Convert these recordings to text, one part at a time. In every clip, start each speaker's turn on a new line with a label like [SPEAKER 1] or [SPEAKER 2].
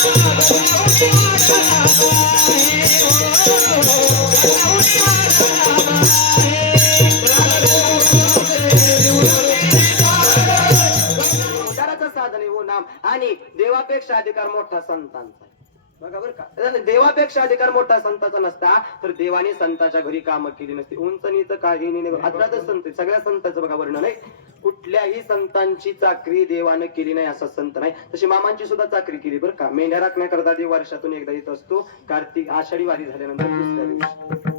[SPEAKER 1] साधने साधन हो नाम आणि देवापेक्षा अधिकार मोठा संतांचा बघा बरं का. देवापेक्षा अधिकार मोठा संताचा नसता तर देवाने संताच्या घरी काम केली नसती. उंच नीच काही नाही संत आहे. सगळ्या संतांचं बघा वर्णन आहे. कुठल्याही संतांची चाकरी देवानं केली नाही असा संत नाही. तशी मामांची सुद्धा चाकरी केली बरं का. मेंढ्या राखण्याकरता देव वर्षातून एकदा येत असतो. कार्तिक आषाढी वारी झाल्यानंतर दुसऱ्या दिवशी.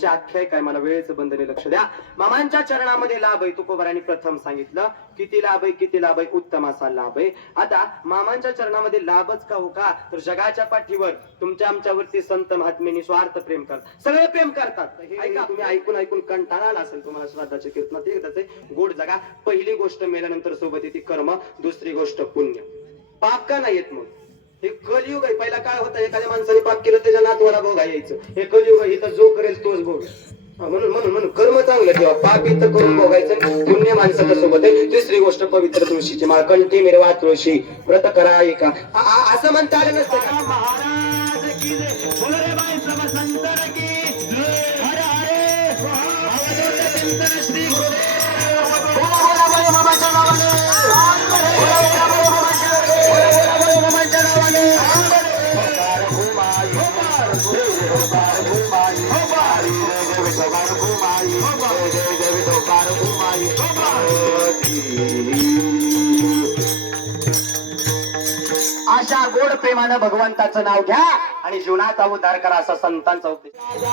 [SPEAKER 1] त्याची आख्याय काय? मला वेळेचं बंधने लक्ष द्या. मामांच्या चरणामध्ये लाभ आहे तुकोबारांनी प्रथम सांगितलं किती लाभ आहे किती लाभ आहे उत्तम असा लाभ आहे आता मामांच्या चरणामध्ये लाभच का हो का? तर जगाच्या पाठीवर तुमच्या आमच्यावरती संत महात्मेनी स्वार्थ प्रेम करतात सगळे प्रेम करतात. ऐका तुम्ही ऐकून ऐकून कंटाळा आला असेल तुम्हाला श्राद्धाच्या कीर्तनात. एकदाच गोड जगा. पहिली गोष्ट मेल्यानंतर सोबत येते कर्म दुसरी गोष्ट पुण्य. पाप का नाही येत मग? हे कलयुग आहे. पहिला काय होतं? एखाद्या माणसाने पाप केलं त्याच्या नातवाला भोगा यायचं. हे कलयुग आहे. इथं जो करेल तोच भोग म्हणून म्हणून म्हणून. कर्म चांगलं ठेवा. पाप इथं करून भोगायचं पुण्य माणसाच्या सोबत आहे. तिसरी गोष्ट पवित्र तुळशीची माळ. कंठी मिरवा तुळशी. व्रत करा ऐका असं म्हणता आलं नसतं का?
[SPEAKER 2] महाराज की
[SPEAKER 1] अशा गोड प्रेमानं भगवंताचं नाव घ्या आणि जीवनाचा उद्धार करा असा संतांचा उपदेश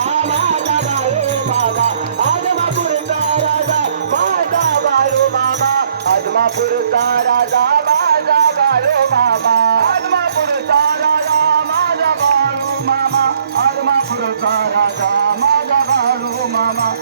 [SPEAKER 2] आदमापूरचा राजा माझा बाळू मामा.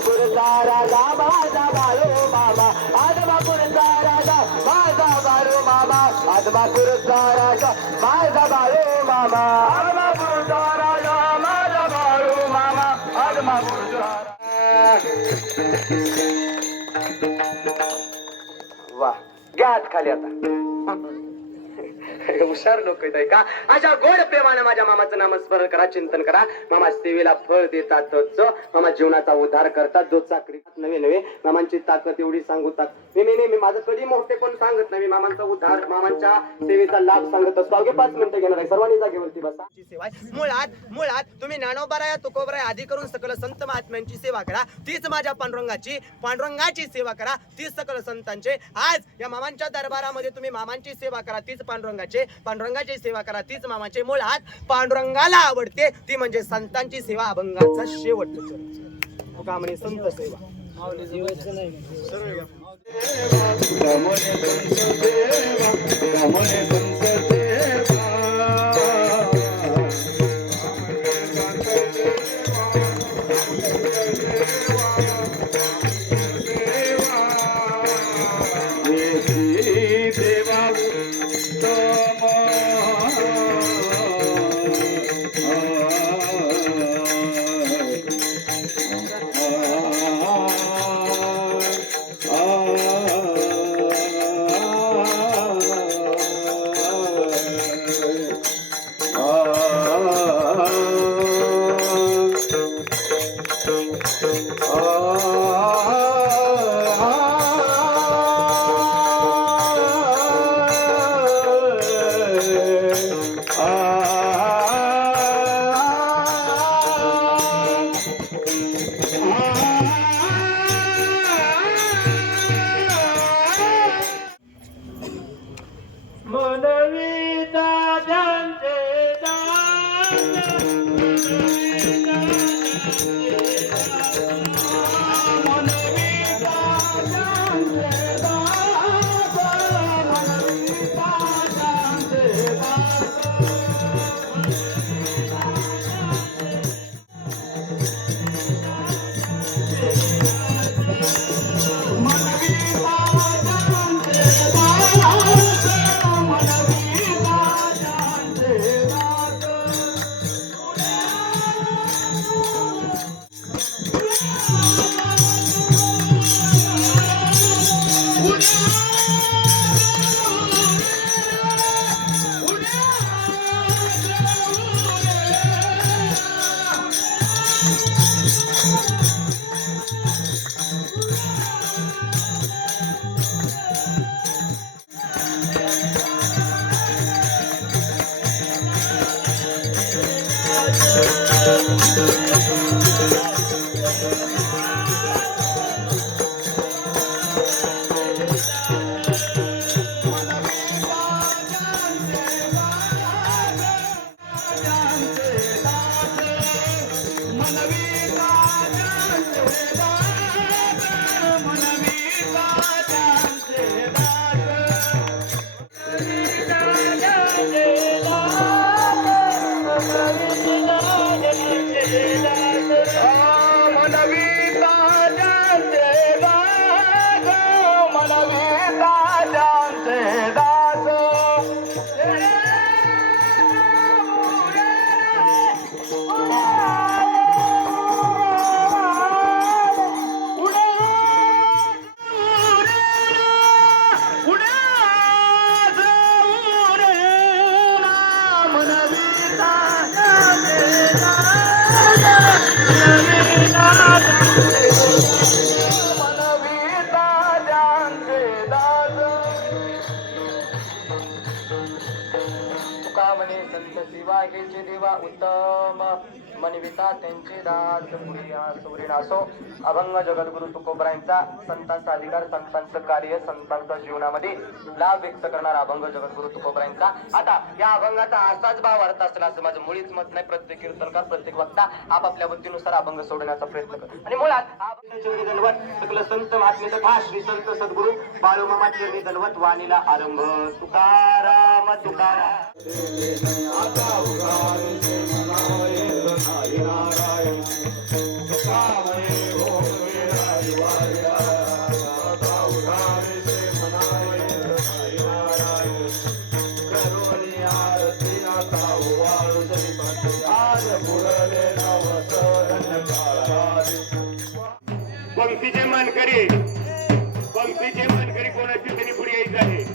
[SPEAKER 2] आदमापूरचा राजा माझा मामा आदमापूरचा राजा माझा बाळू मामा आदमापूरचा राजा माझा बाळू मामा आदमापूरचा राजा माझा बाळू मामा आदमापूरचा
[SPEAKER 1] वा घ्या खाली आता. हुशार लोक आहेत का? अशा गोड प्रेमाने माझ्या मामाचं नामस्मरण करा चिंतन करा. मामा सेवेला फळ देतात तोच मामा जीवनाचा उद्धार करतात जो चाकरी नवे नवे मामांची ताकद एवढी सांगू ताकद मी मी मी माझं कधी मोठे पण सांगत नाही. मी मामांचा उद्धार मामांच्या सेवेचा लाभ सांगत असतो. अवघे पाच मिनिटं घेणार आहे. सर्वांनी जागेवरती बसा. सेवा आहे. मुळात मुळात तुम्ही ज्ञानोबाराया तुकोबराया आधी करून सकल संत महात्म्यांची सेवा करा. तीच माझ्या पांडुरंगाची पांडुरंगाची सेवा करा. तीच सकल संतांचे. आज या मामांच्या दरबारामध्ये तुम्ही मामांची सेवा करा. तीच पांडुरंगाची पांडुरंगाचे पांडुरंगाची सेवा करा. तीच मामाचे मुळात पांडुरंगाला आवडते. ती म्हणजे संतांची सेवा अभंगाचा शेवट हो का म्हणे संत सेवा. Thank you. eso अभंग जगद्गुरु तुकोबरांचा संतांचा अधिकार संतांचं कार्य संतांच्या जीवनामध्ये लाभ व्यक्त करणारा अभंग जगद्गुरु तुकोबरांचा आता या अभंगाचा असाच भाव अर्थ असला असं माझं मुळीच मत नाही. प्रत्येक कीर्तनकार प्रत्येक वक्ता आपापल्या बुद्धीनुसार अभंग सोडण्याचा प्रयत्न कर आणि मुळात हा सकल संत महात्मे तथा श्री संत सद्गुरु बाळूमामा चरणी दलवत वाणीला आरंभ. तुकाराम तुकाराम.
[SPEAKER 3] मानकरी. पंक्तीचे मानकरी कोणाची? तरी पुढे यायचं आहे.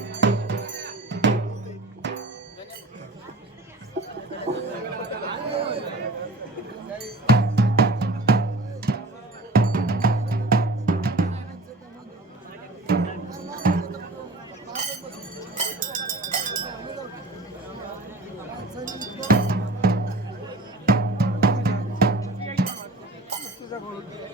[SPEAKER 3] Thank you.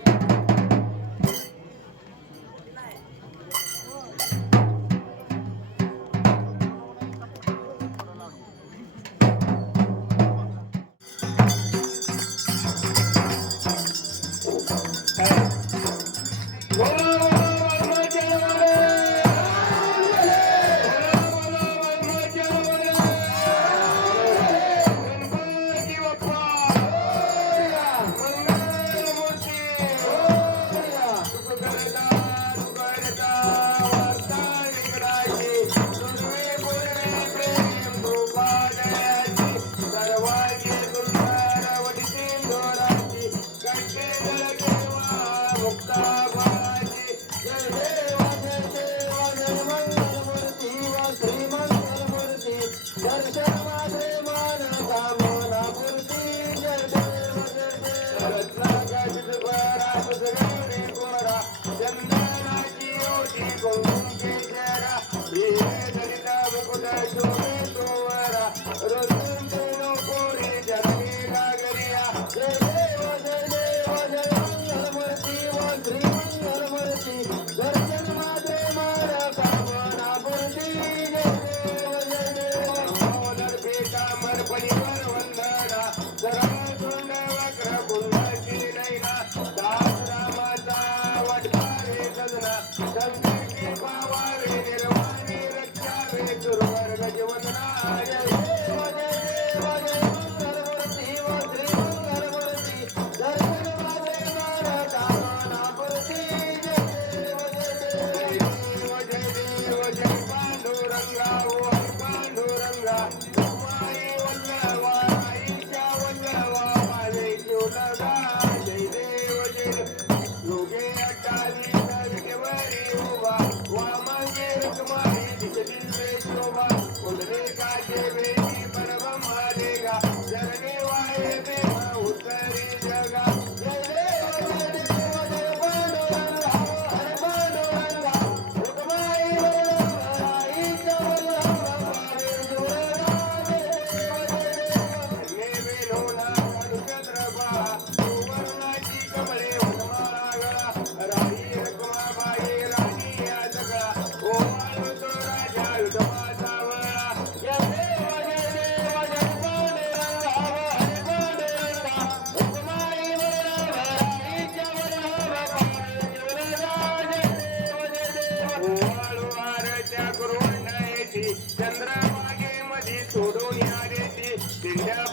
[SPEAKER 3] चंद्रामागे मधी सोडून या रेती दिंड्या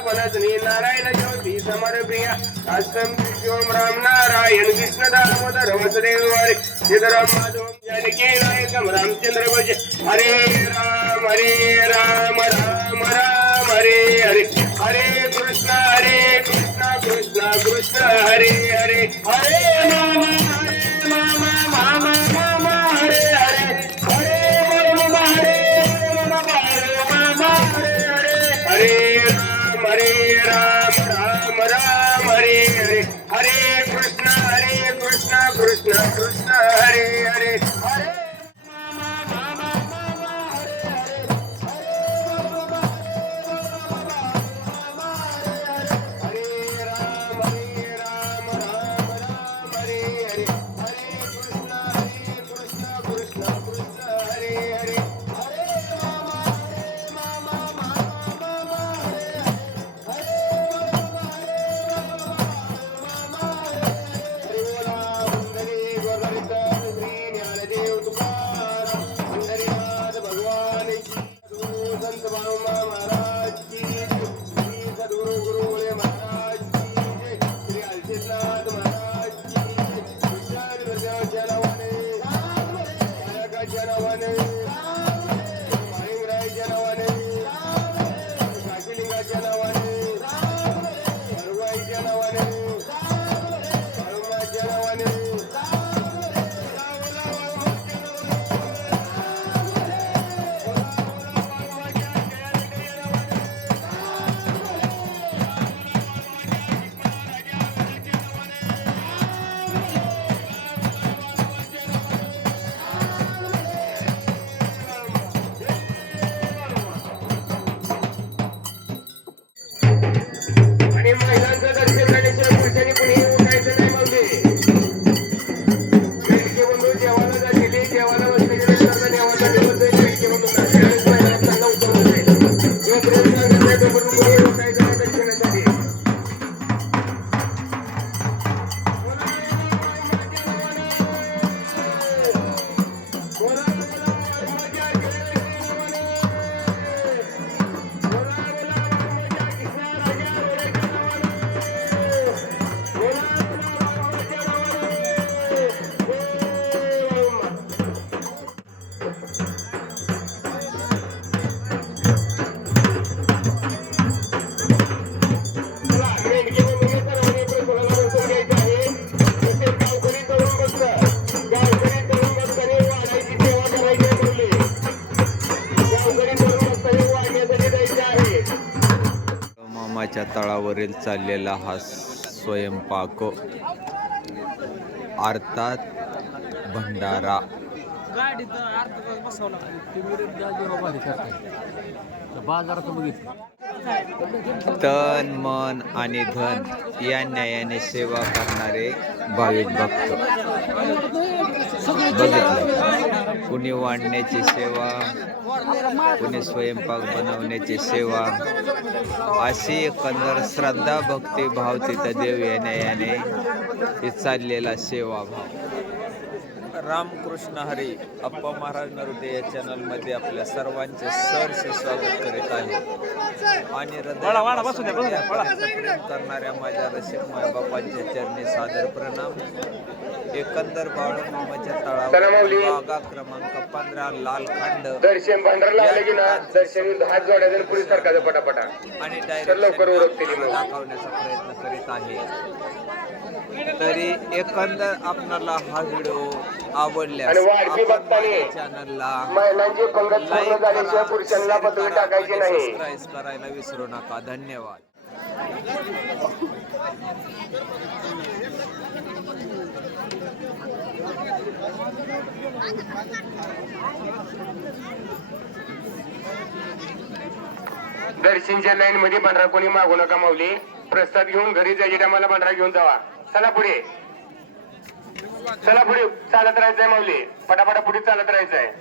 [SPEAKER 3] శ్రీ నారాయణ జ్యోతి సమర్పియ అస్తం ఓం రామ్ నారాయణ కృష్ణ దామోదర వసుదేవ వారి సీతారాం మాధవం జానకి నాయకం రామచంద్ర భజ హరే రామ హరే రామ రామ రామ హరే హరే హరే కృష్ణ హరే కృష్ణ కృష్ణ కృష్ణ హరే హరే హరే రామ
[SPEAKER 4] मामाच्या तळावरील चाललेला हा स्वयंपाक अर्थात भंडारा. तन मन आणि धन या न्यायाने सेवा करणारे भाविक भक्त. बघितलं. कुणी वाढण्याची सेवा कुणी स्वयंपाक बनवण्याची सेवा. अशी एकंदर श्रद्धा भक्ती भाव तिथं देव या न्यायाने हे चाललेला सेवा भाव. रामकृष्ण हरी अप्पा महाराज नरुदे या चॅनलमध्ये आपल्या सर्वांचे सरसे स्वागत करीत आहे. आणि प्रेम करणाऱ्या माझ्या रसिक मायबापांच्या चरणी सादर प्रणाम. एकंदर बाळू मामाच्या तळावर बागा क्रमांक पंधरा लाल खंड.
[SPEAKER 3] दर्शन भांडार लावले की ना दर्शन हात जोडायचं पुढे सरकायचं पटापटा.
[SPEAKER 4] आणि
[SPEAKER 3] लवकर ओळखतील मग.
[SPEAKER 4] दाखवण्याचा प्रयत्न करीत आहे. तरी एकंदर आपणाला हा व्हिडिओ आवडल्यास चॅनलला
[SPEAKER 3] पुरुषांना पदवी टाकायची नाही.
[SPEAKER 4] सबस्क्राईब करायला विसरू नका. धन्यवाद.
[SPEAKER 3] दर्शनच्या लाईन मध्ये पंधरा कोणी मागू नका माऊली. प्रस्ताव घेऊन घरी जायचे टायमाला पंधरा घेऊन जावा. चला पुढे. चला पुढे. चालत राहायचंय माऊली. पटापटा पुढे चालत राहायचंय.